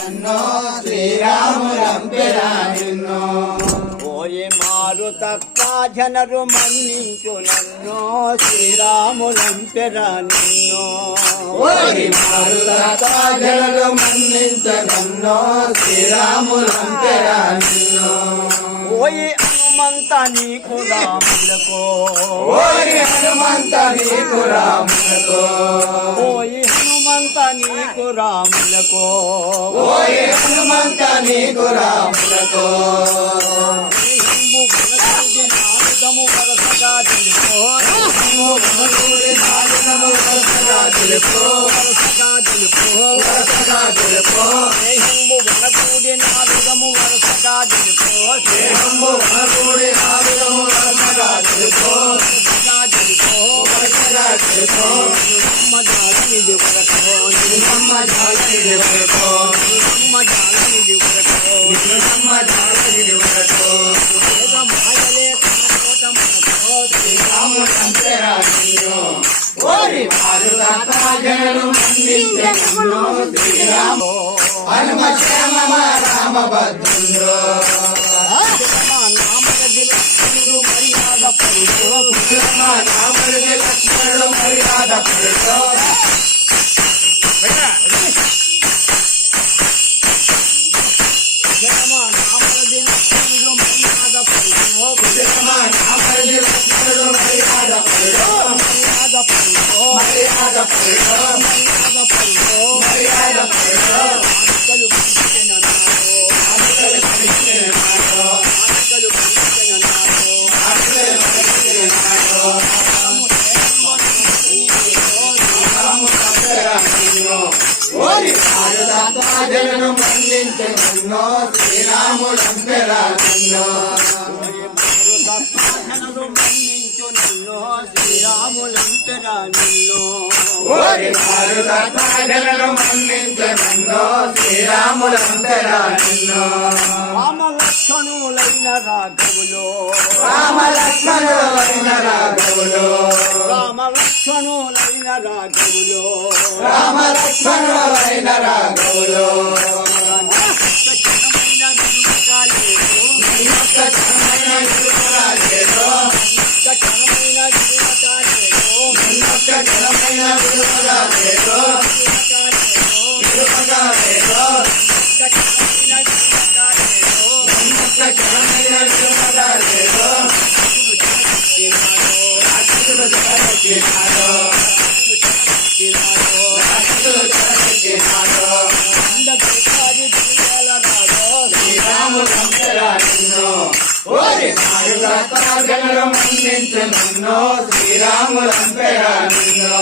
నన్నో శ్రీరాములంపెరా నిన్నో ఓయి మారుతత్వ జనరు మన్నించు నన్నో శ్రీరాములంపెరా నిన్నో ఓయి మారుతత్వ జనరు మన్నించు నన్నో శ్రీరాములంపెరా నిన్నో ఓయి హనుమంత నీకు రాములకో ఓయి హనుమంత నీకు రాములకో ఓయి హనుమంత నీకు రాములకో ఓయి హనుమంత నీకు రాములకో నాలుగము వరసగా తెలుపో స్నేహంబు వనకూడి నాలుగము వరసగా తెలుపో స్నేహంబు వనకూడి నాలుగము వరసగా తెలుపో జాలనిది వరకో నిమ్మ జాలనిది వరకో జాలనిది వరకో నిమ్మ జాలనిది వరకో మాయలే కోట మనకో శ్రీరాములంపెరా నిన్నో ఓరి మారుతత్వజనరు మన్నించెనన్నో శ్రీరాము హనుమక్షేమ రామభద్రుండో మర్యాద పరుడు రాముడికి లక్ష్మణుడు మర్యాద పరుడు ఓరి మారుతత్వజనరు మన్నించెనన్నో శ్రీరాములంపెరా నిన్నో శ్రీరాములంపెరా నిన్నో ఓరి మారుతత్వజనరు మన్నించెనన్నో శ్రీరాములంపెరా నిన్నో రామలక్ష్మణులైన రాఘవులో రామలక్ష్మణులైన రాఘవులో రామలక్ష్మణులైన రాఘవులో రామలక్ష్మణులైన రాఘవులో ఓరి మారుతత్వజనరు మన్నించెనన్నో శ్రీరాములంపెరా నిన్నో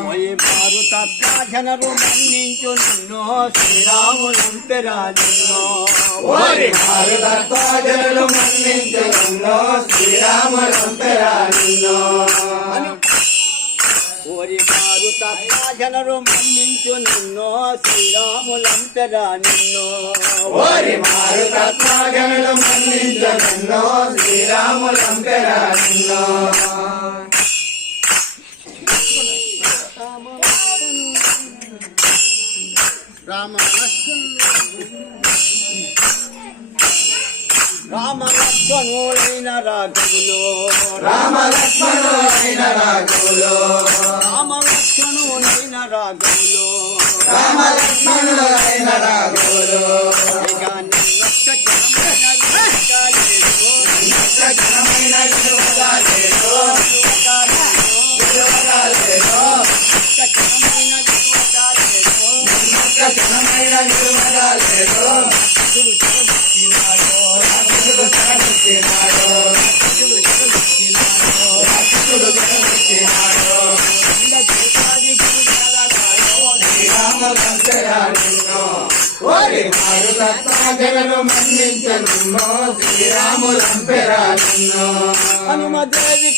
ఓయి మారుతత్వ జనరు మన్నించు నిన్నో శ్రీరాములంపెరా నిన్నో ఓరి మారుతత్వజనరు మన్నించెనన్నో శ్రీరాములంపెరా నిన్నో ఓరి మారుతత్వ జనరు మన్నించు నిన్నో శ్రీరాములంపెరా నిన్నో ఓరి మారుతత్వజనరు మన్నించెనన్నో శ్రీరాములంపెరా నిన్నో రామలక్ష్మణులైన రాఘవులో రామలక్ష్మణులైన రాఘవులో రామలక్ష్మణులైన రాఘవులో రామలక్ష్మణులైన రాఘవులో జనమైన విలువగాలేదో జనమైన విలువగాలేదో శ్రీరాములంపెరా నిన్నో ఓరి మారుతత్వజనరు మన్నించెనన్నో శ్రీరాములంపెరా నిన్నో హనుమదేవి